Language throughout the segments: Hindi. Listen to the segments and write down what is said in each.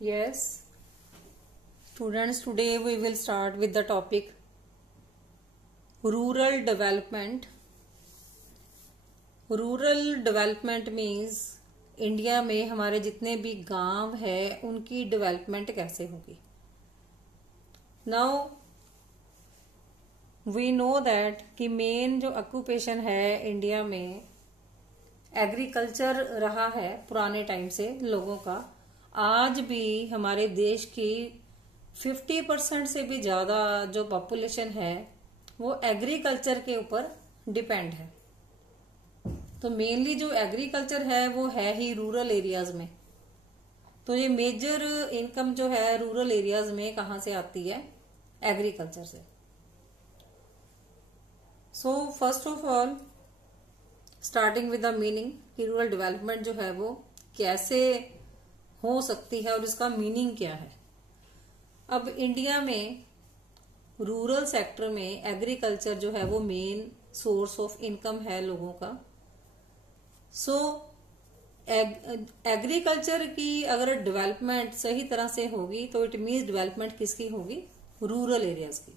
Yes, students, today we will start with the topic rural development. Rural development means India में हमारे जितने भी गांव है उनकी डेवलपमेंट कैसे होगी. नाउ वी नो दैट कि मेन जो ऑक्यूपेशन है इंडिया में एग्रीकल्चर रहा है पुराने टाइम से लोगों का. आज भी हमारे देश की 50% से भी ज्यादा जो पॉपुलेशन है वो एग्रीकल्चर के ऊपर डिपेंड है. तो मेनली जो एग्रीकल्चर है वो है ही रूरल एरियाज में. तो ये मेजर इनकम जो है रूरल एरियाज में कहाँ से आती है? एग्रीकल्चर से. So first of all starting with the meaning कि रूरल डेवलपमेंट जो है वो कैसे हो सकती है और इसका मीनिंग क्या है. अब इंडिया में रूरल सेक्टर में एग्रीकल्चर जो है वो मेन सोर्स ऑफ इनकम है लोगों का. सो एग्रीकल्चर की अगर डेवलपमेंट सही तरह से होगी तो इट मीन्स डेवलपमेंट किसकी होगी? रूरल एरियाज की.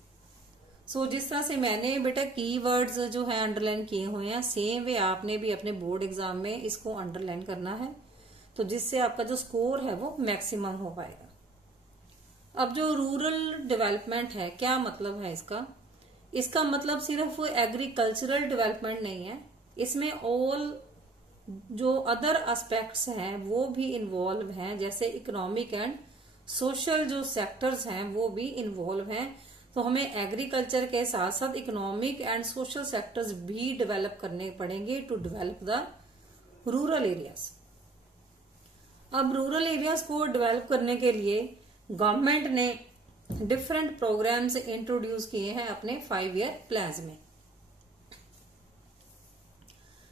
सो जिस तरह से मैंने बेटा कीवर्ड्स जो है अंडरलाइन किए हुए हैं सेम वे आपने भी अपने बोर्ड एग्जाम में इसको अंडरलाइन करना है तो जिससे आपका जो स्कोर है वो मैक्सिमम हो पाएगा. अब जो रूरल डेवलपमेंट है क्या मतलब है इसका? इसका मतलब सिर्फ एग्रीकल्चरल डेवलपमेंट नहीं है, इसमें ऑल जो अदर एस्पेक्ट्स हैं वो भी इन्वॉल्व हैं. जैसे इकोनॉमिक एंड सोशल जो सेक्टर्स हैं वो भी इन्वॉल्व हैं. तो हमें एग्रीकल्चर के साथ साथ इकोनॉमिक एंड सोशल सेक्टर्स भी डेवलप करने पड़ेंगे to develop the rural areas. अब रूरल एरियाज को डेवलप करने के लिए गवर्नमेंट ने डिफरेंट प्रोग्राम्स इंट्रोड्यूस किए हैं अपने 5 ईयर प्लान्स में.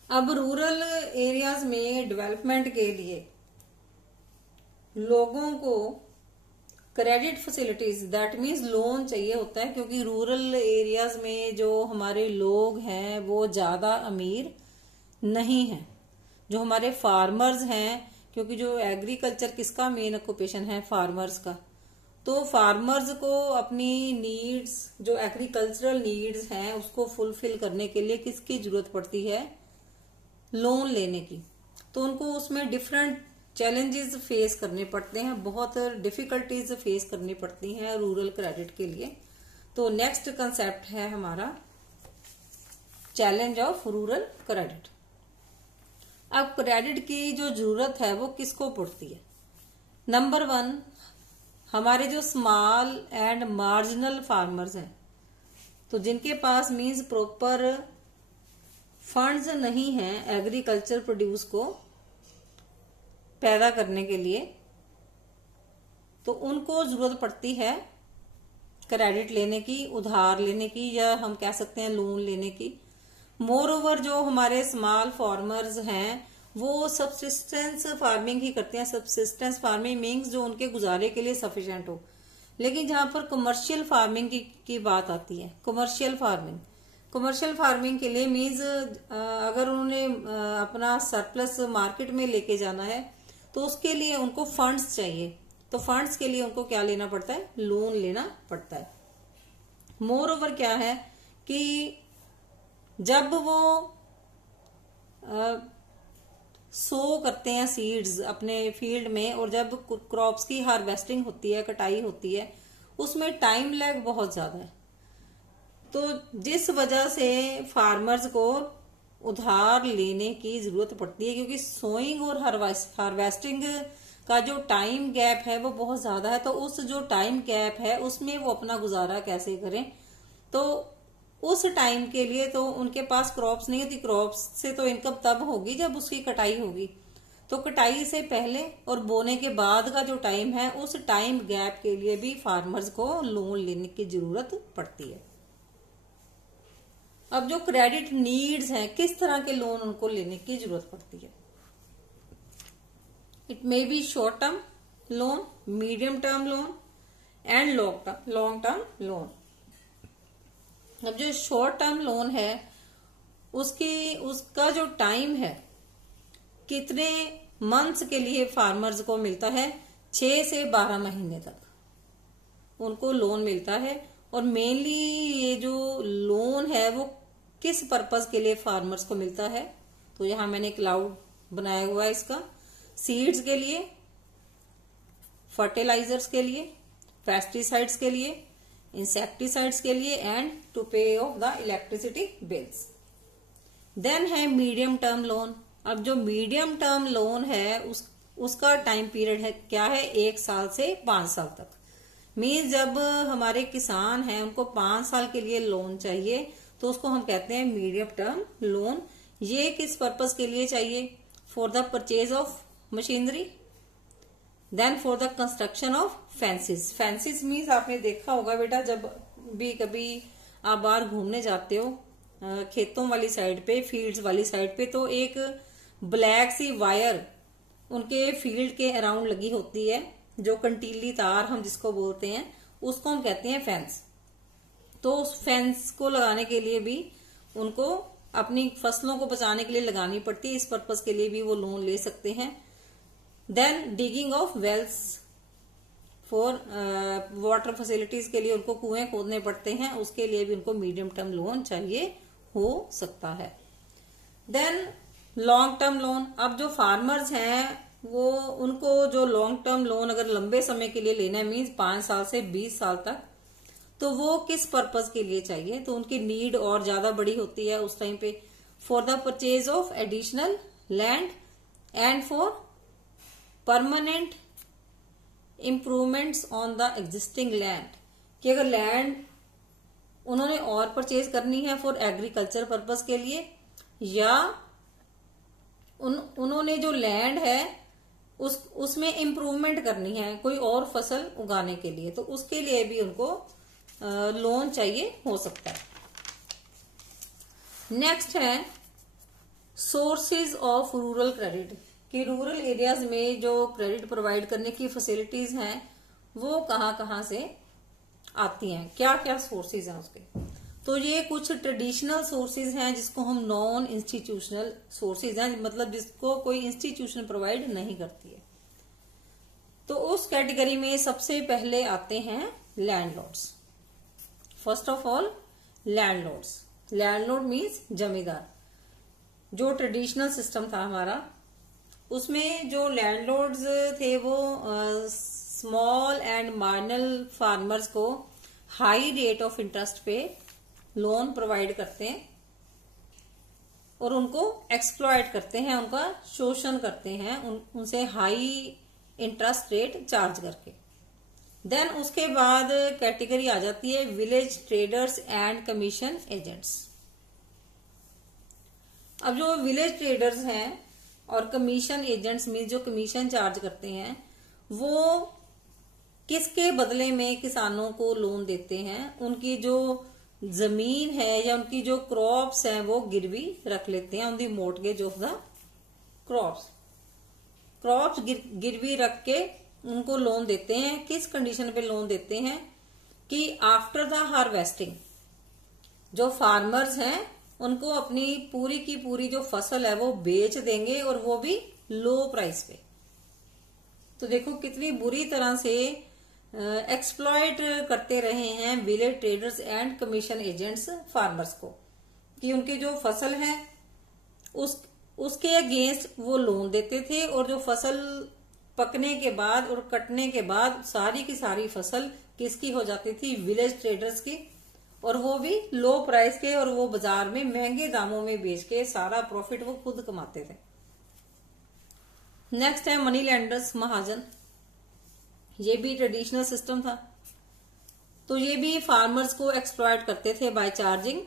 अब रूरल एरियाज में डेवलपमेंट के लिए लोगों को credit facilities that means loan चाहिए होता है क्योंकि रूरल एरियाज में जो हमारे लोग हैं वो ज्यादा अमीर नहीं हैं. जो हमारे फार्मर्स हैं, क्योंकि जो एग्रीकल्चर किसका मेन ऑक्यूपेशन है? फार्मर्स का. तो फार्मर्स को अपनी नीड्स जो एग्रीकल्चरल नीड्स हैं उसको फुलफिल करने के लिए किसकी जरूरत पड़ती है? लोन लेने की. तो उनको उसमें डिफरेंट चैलेंजेस फेस करने पड़ते हैं, बहुत डिफिकल्टीज फेस करनी पड़ती हैं रूरल क्रेडिट के लिए. तो नेक्स्ट कंसेप्ट है हमारा चैलेंज ऑफ रूरल क्रेडिट. अब क्रेडिट की जो जरूरत है वो किसको पड़ती है? नंबर 1 हमारे जो स्मॉल एंड मार्जिनल फार्मर्स हैं, तो जिनके पास मीन्स प्रॉपर फंड्स नहीं हैं एग्रीकल्चर प्रोड्यूस को पैदा करने के लिए, तो उनको जरूरत पड़ती है क्रेडिट लेने की, उधार लेने की, या हम कह सकते हैं लोन लेने की. मोर ओवर जो हमारे स्मॉल फार्मर्स हैं वो सबसिस्टेंस फार्मिंग ही करते हैं. सबसिस्टेंस फार्मिंग मीन्स जो उनके गुजारे के लिए सफिशिएंट हो. लेकिन जहां पर कमर्शियल फार्मिंग की बात आती है, कमर्शियल फार्मिंग के लिए मीन्स अगर उन्होंने अपना सरप्लस मार्केट में लेके जाना है तो उसके लिए उनको फंड्स चाहिए. तो फंड्स के लिए उनको क्या लेना पड़ता है? लोन लेना पड़ता है. मोर ओवर क्या है कि जब वो सो करते हैं सीड्स अपने फील्ड में और जब क्रॉप्स की हार्वेस्टिंग होती है, कटाई होती है, उसमें टाइम लैग बहुत ज्यादा है. तो जिस वजह से फार्मर्स को उधार लेने की जरूरत पड़ती है क्योंकि सोइंग और हार्वेस्टिंग का जो टाइम गैप है वो बहुत ज्यादा है. तो उस जो टाइम गैप है उसमें वो अपना गुजारा कैसे करें? तो उस टाइम के लिए तो उनके पास क्रॉप्स नहीं होती. क्रॉप्स से तो इनकम तब होगी जब उसकी कटाई होगी. तो कटाई से पहले और बोने के बाद का जो टाइम है उस टाइम गैप के लिए भी फार्मर्स को लोन लेने की जरूरत पड़ती है. अब जो क्रेडिट नीड्स हैं, किस तरह के लोन उनको लेने की जरूरत पड़ती है? It may be short term loan, medium term loan and long term loan. अब जो शॉर्ट टर्म लोन है उसका जो टाइम है कितने मंथ्स के लिए फार्मर्स को मिलता है? 6 से 12 महीने तक उनको लोन मिलता है। और मेनली ये जो लोन है वो किस पर्पस के लिए फार्मर्स को मिलता है, तो यहां मैंने क्लाउड बनाया हुआ है इसका। सीड्स के लिए, फर्टिलाइजर्स के लिए, पेस्टिसाइड्स के लिए, इंसेक्टिसाइड्स के लिए, and to pay off the electricity bills. Then है मीडियम टर्म लोन। अब जो मीडियम टर्म लोन है उसका टाइम पीरियड है क्या है, 1 साल से 5 साल तक। मीन्स जब हमारे किसान हैं उनको 5 साल के लिए लोन चाहिए तो उसको हम कहते हैं मीडियम टर्म लोन। ये किस पर्पस के लिए चाहिए, for the purchase of machinery, then for the construction of fences. Fences means आपने देखा होगा बेटा, जब भी कभी आप बाहर घूमने जाते हो खेतों वाली साइड पे, फील्ड्स वाली साइड पे, तो एक ब्लैक सी वायर उनके फील्ड के अराउंड लगी होती है, जो कंटीली तार हम जिसको बोलते हैं, उसको हम कहते हैं फेंस। तो उस फेंस को लगाने के लिए भी उनको अपनी फसलों को बचाने के लिए लगानी पड़ती है, इस पर्पस के लिए भी वो लोन ले सकते हैं। Then digging of wells for water facilities के लिए उनको कुएं खोदने पड़ते हैं, उसके लिए भी उनको मीडियम टर्म लोन चाहिए हो सकता है। Then long term loan. अब जो फार्मर्स हैं वो उनको जो लॉन्ग टर्म लोन अगर लंबे समय के लिए लेना है, मीन्स 5 साल से 20 साल तक, तो वो किस पर्पस के लिए चाहिए, तो उनकी नीड और ज्यादा बड़ी होती है उस टाइम पे। For the purchase of additional land and for permanent improvements on the existing land, कि अगर लैंड उन्होंने और परचेज करनी है फॉर एग्रीकल्चर पर्पस के लिए, या उन्होंने जो लैंड है उसमें इम्प्रूवमेंट करनी है कोई और फसल उगाने के लिए, तो उसके लिए भी उनको लोन चाहिए हो सकता है। नेक्स्ट है सोर्सेज ऑफ रूरल क्रेडिट, कि रूरल एरियाज में जो क्रेडिट प्रोवाइड करने की फैसिलिटीज हैं वो कहाँ से आती हैं, क्या क्या सोर्सेज हैं उसके। तो ये कुछ ट्रेडिशनल सोर्सेज हैं जिसको हम नॉन इंस्टीट्यूशनल सोर्सेज हैं, मतलब जिसको कोई इंस्टीट्यूशन प्रोवाइड नहीं करती है। तो उस कैटेगरी में सबसे पहले आते हैं landlords. First of all landlords. Landlord means जमींदार। जो ट्रेडिशनल सिस्टम था हमारा, उसमें जो लैंडलॉर्ड्स थे वो स्मॉल एंड माइनर फार्मर्स को हाई रेट ऑफ इंटरेस्ट पे लोन प्रोवाइड करते हैं और उनको एक्सप्लॉयट करते हैं, उनका शोषण करते हैं उनसे हाई इंटरेस्ट रेट चार्ज करके। देन उसके बाद कैटेगरी आ जाती है village traders and commission agents. अब जो विलेज ट्रेडर्स हैं और कमीशन एजेंट्स में जो कमीशन चार्ज करते हैं, वो किसके बदले में किसानों को लोन देते हैं, उनकी जो जमीन है या उनकी जो क्रॉप्स हैं वो गिरवी रख लेते हैं, on the mortgage of the crops गिरवी रख के उनको लोन देते हैं। किस कंडीशन पे लोन देते हैं कि आफ्टर द हार्वेस्टिंग जो फार्मर्स हैं उनको अपनी पूरी की पूरी जो फसल है वो बेच देंगे, और वो भी लो प्राइस पे। तो देखो कितनी बुरी तरह से एक्सप्लॉइट करते रहे हैं village traders and commission agents farmers को, कि उनकी जो फसल है उसके अगेंस्ट वो लोन देते थे, और जो फसल पकने के बाद और कटने के बाद सारी की सारी फसल किसकी हो जाती थी, विलेज ट्रेडर्स की, और वो भी लो प्राइस के, और वो बाजार में महंगे दामों में बेच के सारा प्रॉफिट वो खुद कमाते थे। नेक्स्ट है मनी लैंडर्स, महाजन। ये भी ट्रेडिशनल सिस्टम था। तो ये भी फार्मर्स को एक्सप्लॉइट करते थे by charging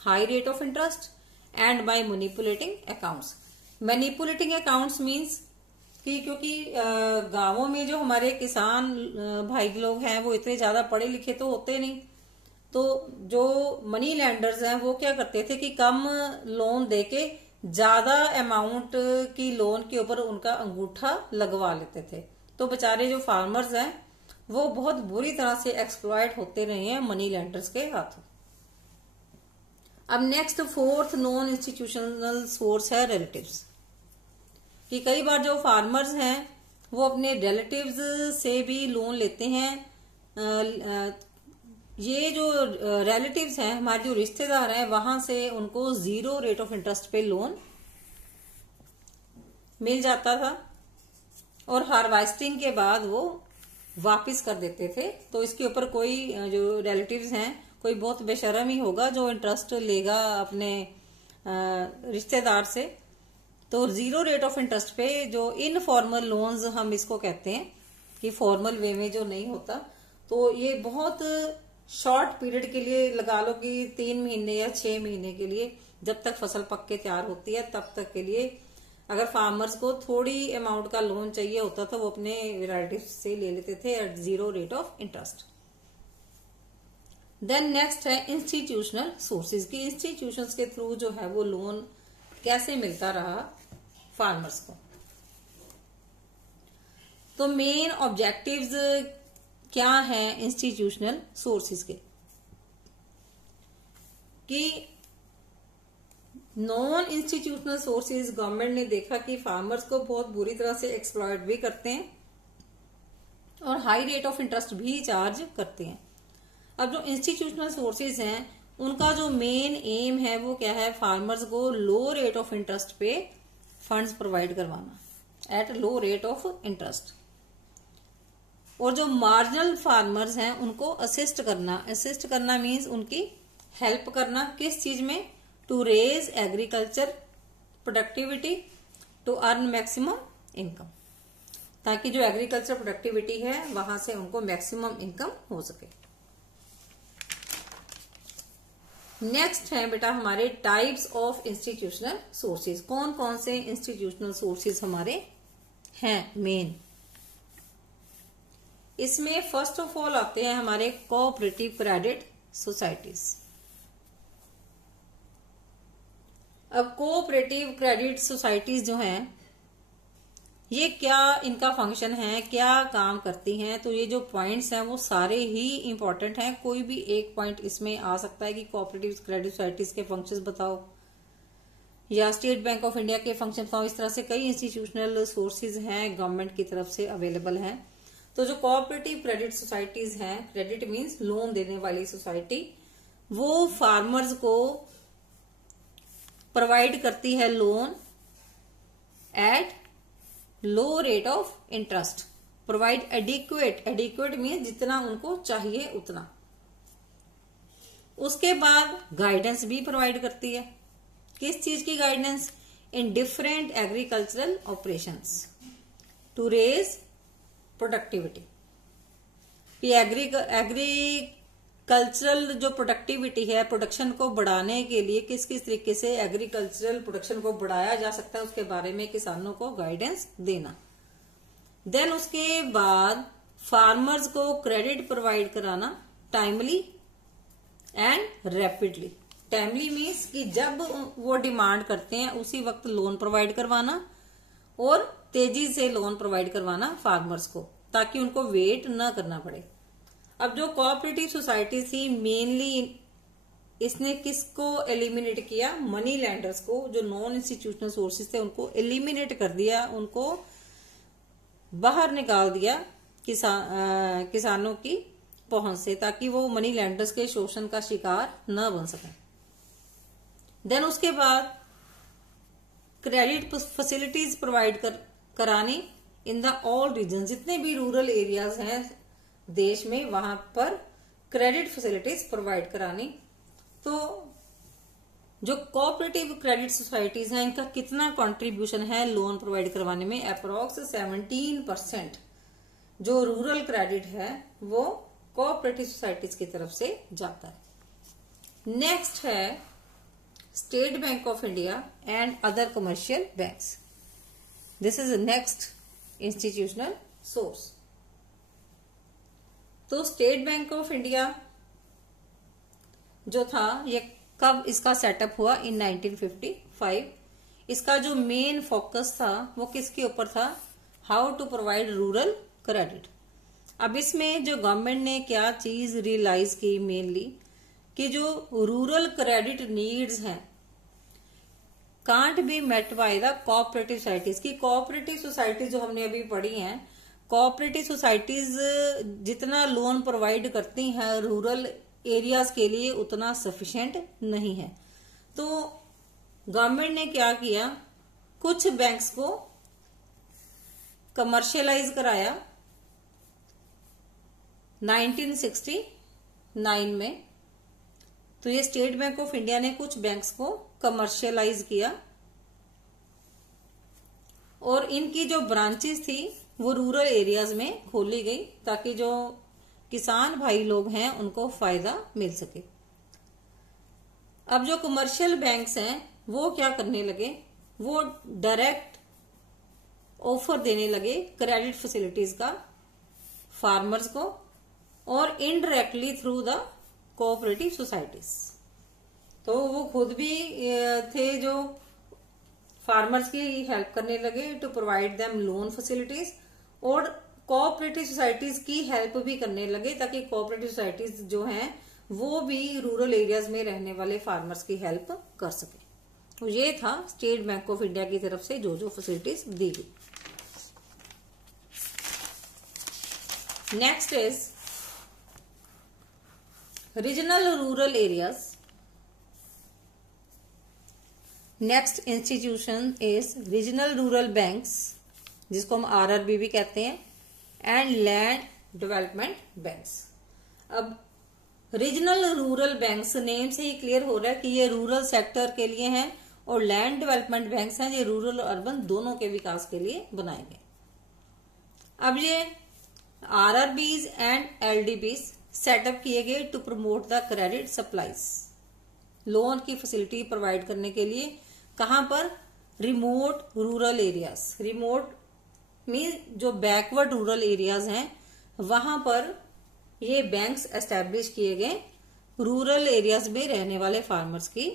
high rate of interest and by manipulating accounts. Manipulating accounts means कि क्योंकि गांवों में जो हमारे किसान भाई लोग हैं वो इतने ज्यादा पढ़े लिखे तो होते नहीं, तो जो मनी लैंडर्स हैं वो क्या करते थे कि कम लोन देके ज्यादा अमाउंट की लोन के ऊपर उनका अंगूठा लगवा लेते थे। तो बेचारे जो फार्मर्स हैं वो बहुत बुरी तरह से एक्सप्लॉइट होते रहे हैं मनी लैंडर्स के हाथों। अब next fourth non institutional source है रिलेटिव्स, कि कई बार जो फार्मर्स हैं वो अपने रिलेटिव्स से भी लोन लेते हैं। ये जो रिलेटिव्स हैं, हमारे जो रिश्तेदार हैं, वहां से उनको 0 रेट ऑफ इंटरेस्ट पे लोन मिल जाता था और हार्वेस्टिंग के बाद वो वापस कर देते थे। तो इसके ऊपर कोई जो रिलेटिव्स हैं, कोई बहुत बेशर्म ही होगा जो इंटरेस्ट लेगा अपने रिश्तेदार से। तो 0 रेट ऑफ इंटरेस्ट पे जो इनफॉर्मल लोन्स हम इसको कहते हैं, कि फॉर्मल वे में जो नहीं होता, तो ये बहुत शॉर्ट पीरियड के लिए लगा लो कि 3 महीने या 6 महीने के लिए, जब तक फसल पक के तैयार होती है तब तक के लिए अगर फार्मर्स को थोड़ी अमाउंट का लोन चाहिए होता था, वो अपने रिलेटिव से ले लेते थे at 0 rate of interest. Then next है इंस्टीट्यूशनल सोर्सेज की इंस्टीट्यूशंस के थ्रू जो है वो लोन कैसे मिलता रहा फार्मर्स को। तो मेन ऑब्जेक्टिव्स क्या हैं इंस्टीट्यूशनल सोर्सेज के, कि नॉन इंस्टीट्यूशनल सोर्सेज गवर्नमेंट ने देखा कि फार्मर्स को बहुत बुरी तरह से एक्सप्लॉयट भी करते हैं और हाई रेट ऑफ इंटरेस्ट भी चार्ज करते हैं। अब जो इंस्टीट्यूशनल सोर्सेज हैं उनका जो मेन एम है वो क्या है, फार्मर्स को लो रेट ऑफ इंटरेस्ट पे फंड्स प्रोवाइड करवाना at low rate of interest, और जो मार्जिनल फार्मर्स हैं उनको असिस्ट करना मीन्स उनकी हेल्प करना। किस चीज में? To raise agriculture productivity to earn maximum income, ताकि जो एग्रीकल्चर प्रोडक्टिविटी है वहां से उनको मैक्सिमम इनकम हो सके। नेक्स्ट है बेटा हमारे टाइप्स ऑफ इंस्टीट्यूशनल सोर्सेज। कौन कौन से इंस्टीट्यूशनल सोर्सेज हमारे हैं मेन? इसमें फर्स्ट ऑफ ऑल आते हैं हमारे कोऑपरेटिव क्रेडिट सोसाइटीज। अब कोऑपरेटिव क्रेडिट सोसाइटीज जो हैं, ये क्या इनका फंक्शन है, क्या काम करती हैं? तो ये जो पॉइंट्स हैं वो सारे ही इंपॉर्टेंट हैं। कोई भी एक पॉइंट इसमें आ सकता है कि कोऑपरेटिव क्रेडिट सोसाइटीज के फंक्शंस बताओ या स्टेट बैंक ऑफ इंडिया के फंक्शन बताओ। इस तरह से कई इंस्टीट्यूशनल सोर्सेज हैं गवर्नमेंट की तरफ से अवेलेबल हैं। तो जो कोऑपरेटिव क्रेडिट सोसाइटीज हैं, क्रेडिट मीन्स लोन देने वाली सोसाइटी, वो फार्मर्स को प्रोवाइड करती है loan at low rate of interest. Provide adequate means जितना उनको चाहिए उतना। उसके बाद गाइडेंस भी प्रोवाइड करती है। किस चीज की guidance? In different agricultural operations to raise productivity. Agricultural जो प्रोडक्टिविटी है, प्रोडक्शन को बढ़ाने के लिए किस किस तरीके से एग्रीकल्चरल प्रोडक्शन को बढ़ाया जा सकता है उसके बारे में किसानों को गाइडेंस देना। देन उसके बाद फार्मर्स को क्रेडिट प्रोवाइड कराना timely and rapidly. Timely means कि जब वो डिमांड करते हैं उसी वक्त लोन प्रोवाइड करवाना और तेजी से लोन प्रोवाइड करवाना फार्मर्स को, ताकि उनको वेट न करना पड़े। अब जो कोऑपरेटिव सोसाइटी थी मेनली इसने किसको एलिमिनेट किया? मनी लैंडर्स को। जो नॉन इंस्टीट्यूशनल सोर्सेज थे उनको एलिमिनेट कर दिया, उनको बाहर निकाल दिया किसानों की पहुंच से, ताकि वो मनी लैंडर्स के शोषण का शिकार न बन सके। देन उसके बाद क्रेडिट फैसिलिटीज प्रोवाइड करानी इन द ऑल रीजन। जितने भी रूरल एरियाज हैं देश में वहां पर क्रेडिट फैसिलिटीज प्रोवाइड करानी। तो जो कोऑपरेटिव क्रेडिट सोसाइटीज हैं इनका कितना कंट्रीब्यूशन है लोन प्रोवाइड करवाने में? अप्रोक्स 17% जो रूरल क्रेडिट है वो कोऑपरेटिव सोसाइटीज की तरफ से जाता है। नेक्स्ट है state bank of India and other commercial banks. This is next institutional source. तो स्टेट बैंक ऑफ इंडिया जो था ये कब इसका सेटअप हुआ? इन 1955। इसका जो मेन फोकस था वो किसके ऊपर था? How to provide rural credit. अब इसमें जो गवर्नमेंट ने क्या चीज रियलाइज की मेनली, कि जो रूरल क्रेडिट नीड्स हैं can't be met by the cooperative societies की कोऑपरेटिव सोसाइटी जो हमने अभी पढ़ी हैं, कोऑपरेटिव सोसाइटीज जितना लोन प्रोवाइड करती हैं रूरल एरियाज के लिए उतना सफिशिएंट नहीं है। तो गवर्नमेंट ने क्या किया, कुछ बैंक्स को कमर्शियलाइज कराया 1969 में। तो ये स्टेट बैंक ऑफ इंडिया ने कुछ बैंक्स को कमर्शियलाइज किया और इनकी जो ब्रांचेस थी वो रूरल एरियाज में खोली गई ताकि जो किसान भाई लोग हैं उनको फायदा मिल सके। अब जो कमर्शियल बैंक्स हैं वो क्या करने लगे, वो डायरेक्ट ऑफर देने लगे क्रेडिट फैसिलिटीज का फार्मर्स को और indirectly through the cooperative societies. तो वो खुद भी थे जो फार्मर्स की हेल्प करने लगे to provide them loan facilities और कोऑपरेटिव सोसाइटीज की हेल्प भी करने लगे ताकि कोऑपरेटिव सोसाइटीज जो हैं वो भी रूरल एरियाज में रहने वाले फार्मर्स की हेल्प कर सके। तो ये था स्टेट बैंक ऑफ इंडिया की तरफ से जो फैसिलिटीज दी गई। Next is regional rural areas. Next institution is regional rural banks जिसको हम आरआरबी भी कहते हैं एंड लैंड डेवलपमेंट बैंक्स। अब रीजनल रूरल बैंक्स नेम से ही क्लियर हो रहा है कि ये रूरल सेक्टर के लिए हैं और लैंड डेवलपमेंट बैंक्स हैं ये रूरल और अर्बन दोनों के विकास के लिए बनाए गए। अब ये आरआरबीज एंड एलडीबीज सेटअप किए गए to promote the credit supplies, loan की फैसिलिटी प्रोवाइड करने के लिए। कहां पर, remote rural areas. Remote mean जो बैकवर्ड रूरल एरियाज हैं वहां पर ये बैंक्स एस्टेब्लिश किए गए रूरल एरियाज में रहने वाले फार्मर्स की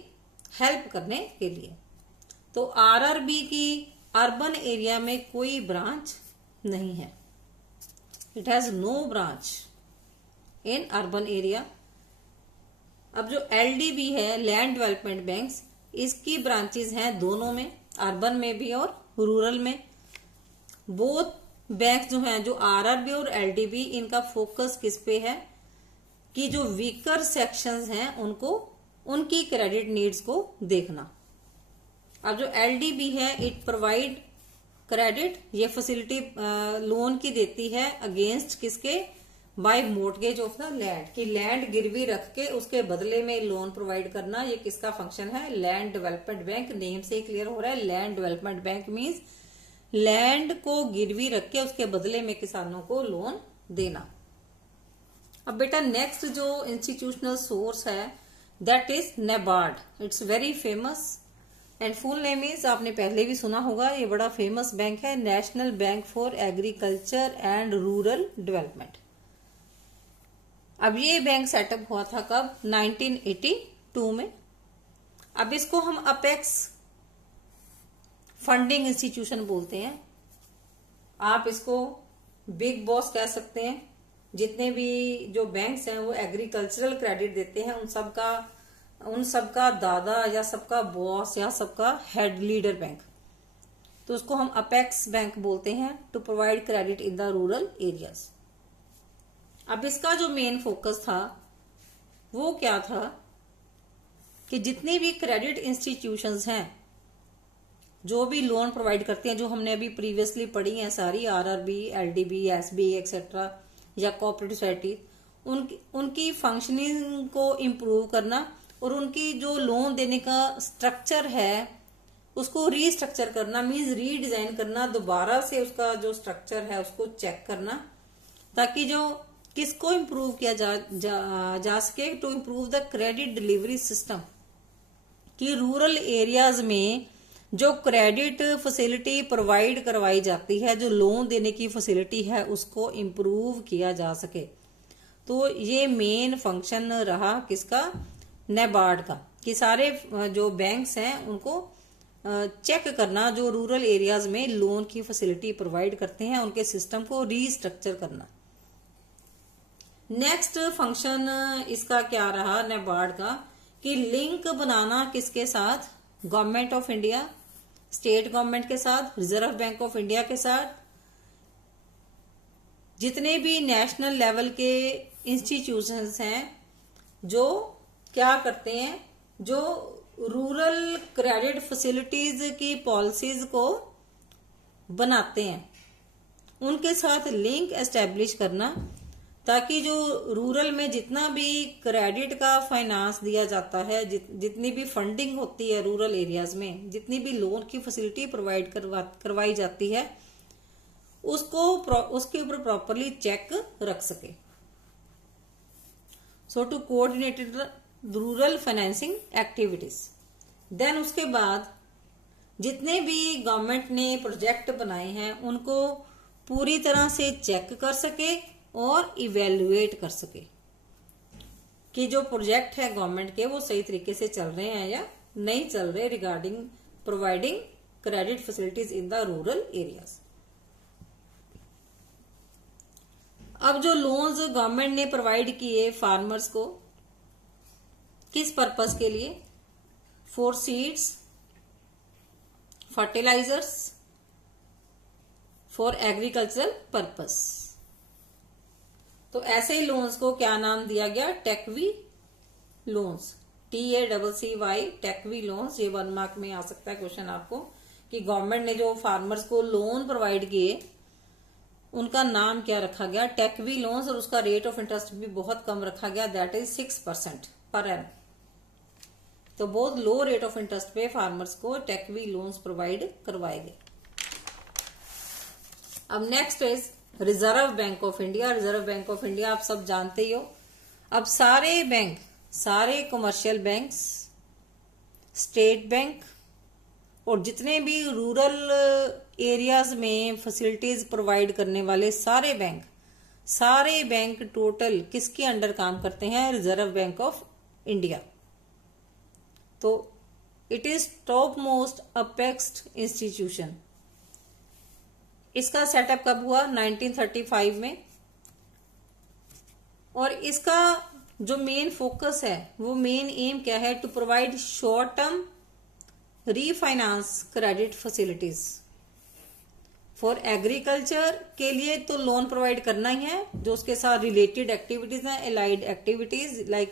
हेल्प करने के लिए। तो आरआरबी की अर्बन एरिया में कोई ब्रांच नहीं है, it has no branch in urban area. अब जो एलडीबी है लैंड डेवलपमेंट बैंक्स, इसकी ब्रांचेस हैं दोनों में, अर्बन में भी और रूरल में। बोथ बैंक जो हैं, जो आरआरबी और एलडीबी, इनका फोकस किस पे है कि जो वीकर सेक्शंस हैं उनको उनकी क्रेडिट नीड्स को देखना। अब जो एलडीबी है इट प्रोवाइड क्रेडिट, ये फैसिलिटी लोन की देती है अगेंस्ट किसके, by mortgage of the land, कि लैंड गिरवी रख के उसके बदले में लोन प्रोवाइड करना, ये किसका फंक्शन है, लैंड डेवलपमेंट बैंक। नेम से ही क्लियर हो रहा है, land development bank means land को गिरवी रख के उसके बदले में किसानों को लोन देना। अब बेटा नेक्स्ट जो इंस्टीट्यूशनल सोर्स है that is NABARD. It's very famous and full name is, आपने पहले भी सुना होगा, ये बड़ा फेमस बैंक है, national bank for agriculture and rural development. अब ये बैंक सेटअप हुआ था कब, 1982 में। अब इसको हम अपेक्स फंडिंग इंस्टीट्यूशन बोलते हैं, आप इसको बिग बॉस कह सकते हैं। जितने भी जो बैंक्स हैं वो एग्रीकल्चरल क्रेडिट देते हैं उन सबका दादा या सबका बॉस या सबका हेड लीडर बैंक, तो उसको हम अपेक्स बैंक बोलते हैं to provide credit in the rural areas. अब इसका जो मेन फोकस था वो क्या था कि जितनी भी क्रेडिट इंस्टीट्यूशंस हैं जो भी लोन प्रोवाइड करते हैं, जो हमने अभी प्रीवियसली पढ़ी हैं सारी, आरआरबी, एलडीबी, एसबी एक्सेट्रा या कोऑपरेटिव सोसाइटी, उनकी फंक्शनिंग को इम्प्रूव करना और उनकी जो लोन देने का स्ट्रक्चर है उसको रीस्ट्रक्चर करना, मीन्स रीडिजाइन करना, दोबारा से उसका जो स्ट्रक्चर है उसको चेक करना, ताकि जो किसको इम्प्रूव किया जा सके, to improve the credit delivery system, कि रूरल एरियाज में जो क्रेडिट फैसिलिटी प्रोवाइड करवाई जाती है, जो लोन देने की फैसिलिटी है, उसको इम्प्रूव किया जा सके। तो ये मेन फंक्शन रहा किसका, नेबार्ड का, कि सारे जो बैंक्स हैं उनको चेक करना, जो रूरल एरियाज में लोन की फैसिलिटी प्रोवाइड करते हैं उनके सिस्टम को रीस्ट्रक्चर करना। नेक्स्ट फंक्शन इसका क्या रहा नेबार्ड का, कि लिंक बनाना किसके साथ, government of India, state government के साथ, रिजर्व बैंक ऑफ इंडिया के साथ, जितने भी नेशनल लेवल के इंस्टीट्यूशंस हैं जो क्या करते हैं, जो रूरल क्रेडिट फैसिलिटीज की पॉलिसीज को बनाते हैं, उनके साथ लिंक एस्टेब्लिश करना, ताकि जो रूरल में जितना भी क्रेडिट का फाइनेंस दिया जाता है, जितनी भी फंडिंग होती है रूरल एरियाज में, जितनी भी लोन की फैसिलिटी प्रोवाइड करवाई जाती है, उसके ऊपर प्रॉपरली चेक रख सके। So to coordinated rural financing activities. Then उसके बाद जितने भी गवर्नमेंट ने प्रोजेक्ट बनाए हैं उनको पूरी तरह से चेक कर सके और इवेल्युएट कर सके कि जो प्रोजेक्ट है गवर्नमेंट के वो सही तरीके से चल रहे हैं या नहीं चल रहे regarding providing credit facilities in the rural areas. अब जो लोन्स गवर्नमेंट ने प्रोवाइड किए फार्मर्स को, किस पर्पस के लिए? For seeds, fertilisers, for agricultural purpose. तो ऐसे ही लोन्स को क्या नाम दिया गया? टेकवी लोन्स, TACCY, टेकवी लोन्स। ये 1 मार्क में आ सकता है क्वेश्चन आपको कि गवर्नमेंट ने जो फार्मर्स को लोन प्रोवाइड किए उनका नाम क्या रखा गया? टेकवी लोन्स। और उसका रेट ऑफ इंटरेस्ट भी बहुत कम रखा गया, दैट इज 6% पर एनम। तो बहुत लो रेट ऑफ इंटरेस्ट पे फार्मर्स को टेकवी लोन्स प्रोवाइड करवाए गए। अब next is reserve Bank of India. Reserve Bank of India आप सब जानते ही हो। अब सारे बैंक, सारे कमर्शियल बैंक्स, स्टेट बैंक और जितने भी रूरल एरियाज में फैसिलिटीज प्रोवाइड करने वाले सारे बैंक टोटल किसके अंडर काम करते हैं? Reserve Bank of India. तो it is topmost apex institution. इसका सेटअप कब हुआ? 1935 में। और इसका जो मेन फोकस है, वो मेन एम क्या है? To provide short term refinance credit facilities for agriculture के लिए तो लोन प्रोवाइड करना ही है, जो उसके साथ रिलेटेड एक्टिविटीज हैं, एलाइड एक्टिविटीज लाइक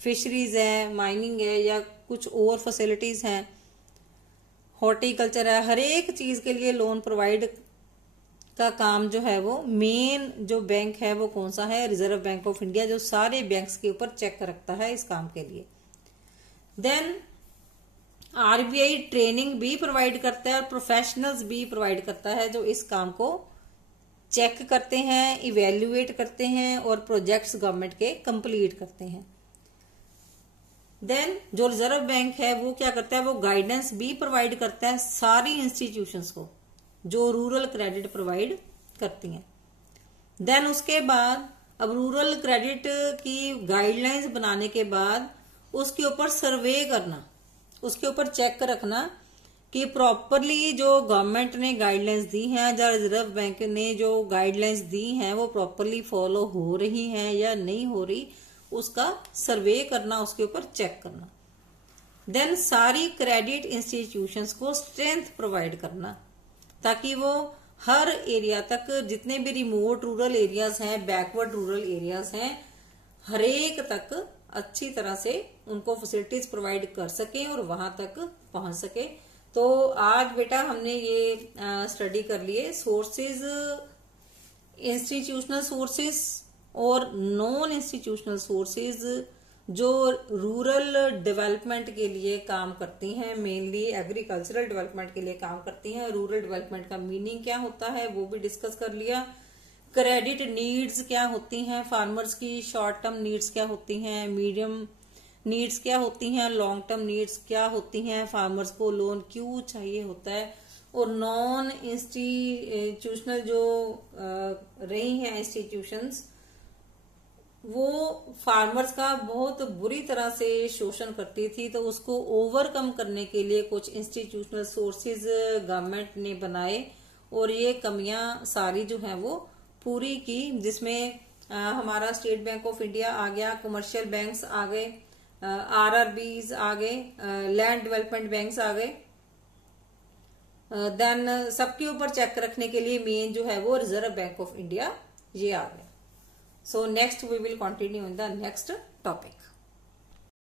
फिशरीज है, माइनिंग है या कुछ और फैसिलिटीज हैं, हॉर्टिकल्चर है, हर एक चीज के लिए लोन प्रोवाइड का काम जो है वो मेन जो बैंक है वो कौन सा है? रिजर्व बैंक ऑफ इंडिया, जो सारे बैंक्स के ऊपर चेक रखता है इस काम के लिए। देन RBI ट्रेनिंग भी प्रोवाइड करता है और प्रोफेशनल्स भी प्रोवाइड करता है जो इस काम को चेक करते हैं, इवेल्युएट करते हैं और प्रोजेक्ट्स गवर्नमेंट के कंप्लीट करते हैं। देन जो रिजर्व बैंक है वो क्या करता है? वो गाइडेंस भी प्रोवाइड करता है सारी इंस्टीट्यूशंस को जो रूरल क्रेडिट प्रोवाइड करती हैं। देन उसके बाद अब रूरल क्रेडिट की गाइडलाइंस बनाने के बाद उसके ऊपर सर्वे करना, उसके ऊपर चेक रखना कि प्रॉपरली जो गवर्नमेंट ने गाइडलाइंस दी हैं या रिजर्व बैंक ने जो गाइडलाइंस दी हैं वो प्रॉपरली फॉलो हो रही हैं या नहीं हो रही, उसका सर्वे करना, उसके ऊपर चेक करना। देन सारी क्रेडिट इंस्टीट्यूशंस को स्ट्रेंथ प्रोवाइड करना ताकि वो हर एरिया तक, जितने भी रिमोट रूरल एरियाज हैं, बैकवर्ड रूरल एरियाज हैं, हर एक तक अच्छी तरह से उनको फैसिलिटीज प्रोवाइड कर सके और वहां तक पहुंच सके। तो आज बेटा हमने ये स्टडी कर लिए सोर्सेज, इंस्टीट्यूशनल सोर्सेज और नॉन इंस्टीट्यूशनल सोर्सेज जो रूरल डेवलपमेंट के लिए काम करती हैं, मेनली एग्रीकल्चरल डेवलपमेंट के लिए काम करती हैं। रूरल डेवलपमेंट का मीनिंग क्या होता है वो भी डिस्कस कर लिया। क्रेडिट नीड्स क्या होती हैं फार्मर्स की, शॉर्ट टर्म नीड्स क्या होती हैं, मीडियम नीड्स क्या होती हैं, लॉन्ग टर्म नीड्स क्या होती हैं, फार्मर्स को लोन क्यों चाहिए होता है, और नॉन इंस्टीट्यूशनल जो रही हैं इंस्टीट्यूशंस वो फार्मर्स का बहुत बुरी तरह से शोषण करती थी। तो उसको ओवरकम करने के लिए कुछ इंस्टीट्यूशनल सोर्सेज गवर्नमेंट ने बनाए और ये कमियां सारी जो हैं वो पूरी की, जिसमें हमारा स्टेट बैंक ऑफ इंडिया आ गया, कमर्शियल बैंक्स आ गए, RRBs आ गए, लैंड डेवलपमेंट बैंक्स आ गए। देन सबके ऊपर चेक रखने के लिए मेन जो है वो रिजर्व बैंक ऑफ इंडिया ये आ गया। So next we will continue in the next topic.